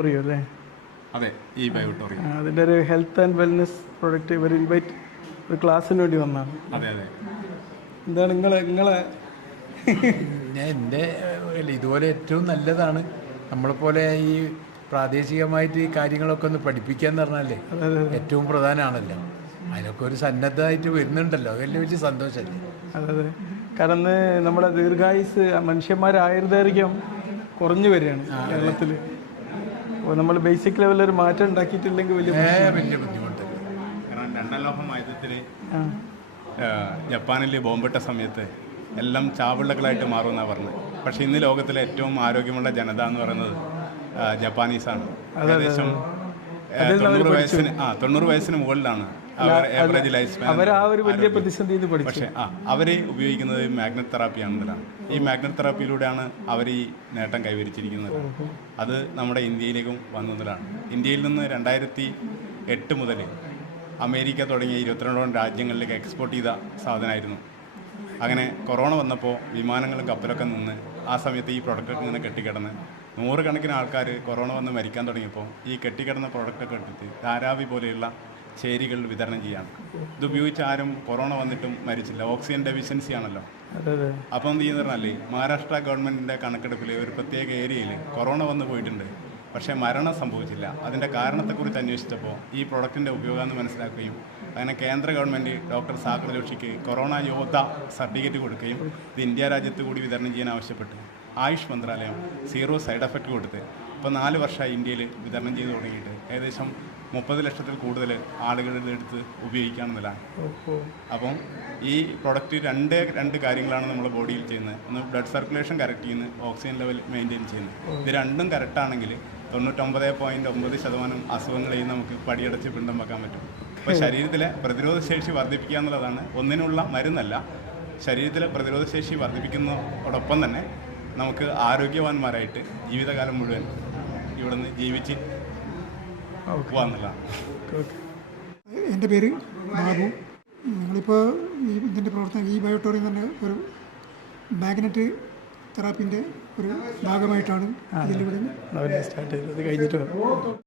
അറിയോ അല്ലേ? അതെ, ഈ ബയോട്ടോറിയം. അതിൻ്റെ ഒരു ഹെൽത്ത് ആൻഡ് വെൽനെസ് പ്രൊഡക്റ്റ് ഇവർ ഇൻവൈറ്റ് ഒരു ക്ലാസ്സിന് വേണ്ടി വന്നതാണ്. അതെ അതെ. എന്താണ് നിങ്ങളെ എൻ്റെ ഇതുപോലെ ഏറ്റവും നല്ലതാണ് നമ്മളെപ്പോലെ ഈ പ്രാദേശികമായിട്ട് ഈ കാര്യങ്ങളൊക്കെ ഒന്ന് പഠിപ്പിക്കുക എന്ന് പറഞ്ഞാലേ ഏറ്റവും പ്രധാനമാണല്ലോ. അതിനൊക്കെ ഒരു സന്നദ്ധമായിട്ട് വരുന്നുണ്ടല്ലോ, വലിയ വലിയ സന്തോഷമല്ലേ. അതെ, കാരണം നമ്മുടെ ദീർഘായുസ് മനുഷ്യന്മാരുടെ ആയുർദൈർഘ്യം കുറഞ്ഞു വരികയാണ് കേരളത്തിൽ. അപ്പോൾ നമ്മൾ ബേസിക് ലെവലിൽ ഒരു മാറ്റം ഉണ്ടാക്കിയിട്ടില്ലെങ്കിൽ വലിയ ബുദ്ധിമുട്ട്. കാരണം രണ്ടാം ലോകമയുദ്ധത്തിൽ ജപ്പാനിൽ ബോംബിട്ട സമയത്ത് എല്ലാം ചാവിള്ളകളായിട്ട് മാറുമെന്നാണ് പറഞ്ഞത്. പക്ഷേ ഇന്ന് ലോകത്തിലെ ഏറ്റവും ആരോഗ്യമുള്ള ജനത എന്ന് പറയുന്നത് ജപ്പാനീസാണ്. ഏകദേശം 90 വയസ്സിന് മുകളിലാണ് ആവറേജ് ലൈഫ് സ്പാൻ. പക്ഷേ അവർ ഉപയോഗിക്കുന്നത് മാഗ്നറ്റ് തെറാപ്പിയാണെന്നതാണ്. ഈ മാഗ്നറ്റ് തെറാപ്പിയിലൂടെയാണ് അവർ ഈ നേട്ടം കൈവരിച്ചിരിക്കുന്നത്. അത് നമ്മുടെ ഇന്ത്യയിലേക്കും വന്നതിലാണ്. ഇന്ത്യയിൽ നിന്ന് 2008 മുതൽ അമേരിക്ക തുടങ്ങിയ 22 രാജ്യങ്ങളിലേക്ക് എക്സ്പോർട്ട് ചെയ്ത സാധനമായിരുന്നു. അങ്ങനെ കൊറോണ വന്നപ്പോൾ വിമാനങ്ങളും കപ്പലൊക്കെ നിന്ന് ആ സമയത്ത് ഈ പ്രൊഡക്റ്റൊക്കെ ഇങ്ങനെ കെട്ടിക്കിടന്ന് 100 കണക്കിന് ആൾക്കാർ കൊറോണ വന്ന് മരിക്കാൻ തുടങ്ങിയപ്പോൾ ഈ കെട്ടിക്കിടന്ന പ്രൊഡക്റ്റൊക്കെ എടുത്തിട്ട് ധാരാവി പോലെയുള്ള ചേരികൾ വിതരണം ചെയ്യാണ്. ഇതുപയോഗിച്ച് ആരും കൊറോണ വന്നിട്ടും മരിച്ചില്ല. ഓക്സിജൻ ഡെഫിഷ്യൻസി ആണല്ലോ. അപ്പം എന്ത് ചെയ്യുന്ന പറഞ്ഞാൽ മഹാരാഷ്ട്ര ഗവൺമെൻറ്റിൻ്റെ കണക്കെടുപ്പിൽ ഒരു പ്രത്യേക ഏരിയയിൽ കൊറോണ വന്ന് പോയിട്ടുണ്ട്, പക്ഷേ മരണം സംഭവിച്ചില്ല. അതിൻ്റെ കാരണത്തെക്കുറിച്ച് അന്വേഷിച്ചപ്പോൾ ഈ പ്രൊഡക്റ്റിൻ്റെ ഉപയോഗമെന്ന് മനസ്സിലാക്കുകയും അങ്ങനെ കേന്ദ്ര ഗവൺമെൻറ് ഡോക്ടർ സാഗർ ജോഷിക്ക് കൊറോണ യോദ്ധ സർട്ടിഫിക്കറ്റ് കൊടുക്കുകയും ഇത് ഇന്ത്യ രാജ്യത്ത് കൂടി വിതരണം ചെയ്യാൻ ആവശ്യപ്പെട്ടു. ആയുഷ് മന്ത്രാലയം 0 സൈഡ് എഫക്റ്റ് കൊടുത്ത് ഇപ്പോൾ 4 വർഷമായി ഇന്ത്യയിൽ വിതരണം ചെയ്ത് തുടങ്ങിയിട്ട് ഏകദേശം 30 ലക്ഷത്തിൽ കൂടുതൽ ആളുകൾ ഇതെടുത്ത് ഉപയോഗിക്കുകയാണെന്നതാണ്. അപ്പം ഈ പ്രൊഡക്റ്റ് രണ്ട് കാര്യങ്ങളാണ് നമ്മുടെ ബോഡിയിൽ ചെയ്യുന്നത്. ഒന്ന് ബ്ലഡ് സർക്കുലേഷൻ കറക്റ്റ് ചെയ്യുന്നത്, ഓക്സിജൻ ലെവൽ മെയിൻറ്റെയിൻ ചെയ്യുന്നത്. ഇത് രണ്ടും കറക്റ്റാണെങ്കിൽ 99.9% അസുഖങ്ങളെയും നമുക്ക് പടിയടച്ച് പിണ്ടം വെക്കാൻ പറ്റും. അപ്പോൾ ശരീരത്തിലെ പ്രതിരോധ ശേഷി വർദ്ധിപ്പിക്കുക എന്നുള്ളതാണ്. ഒന്നിനുള്ള മരുന്നല്ല, ശരീരത്തിലെ പ്രതിരോധ ശേഷി വർദ്ധിപ്പിക്കുന്നതോടൊപ്പം തന്നെ നമുക്ക് ആരോഗ്യവാന്മാരായിട്ട് ജീവിതകാലം മുഴുവൻ ഇവിടുന്ന് ജീവിച്ച് പോകാമെന്നുള്ളതാണ്. എൻ്റെ പേര് ബാബു. ഞങ്ങളിപ്പോൾ ഇതിൻ്റെ പ്രവർത്തനം ഈ ബയോട്ടോറിയം തന്നെ ഒരു മാഗ്നറ്റ് തെറാപ്പിൻ്റെ ഒരു ഭാഗമായിട്ടാണ് ഇതിൽ സ്റ്റാർട്ട് ചെയ്തത് കഴിഞ്ഞിട്ട്